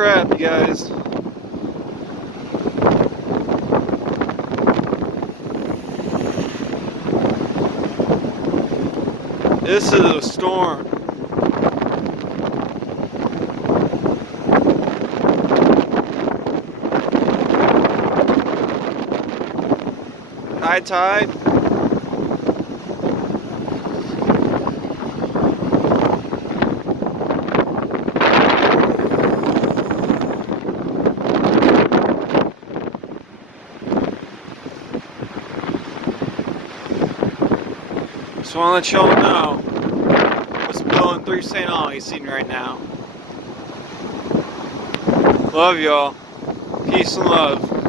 crap, you guys. This is a storm. High tide. Just want to let y'all know what's blowing through St. Augustine right now. Love y'all. Peace and love.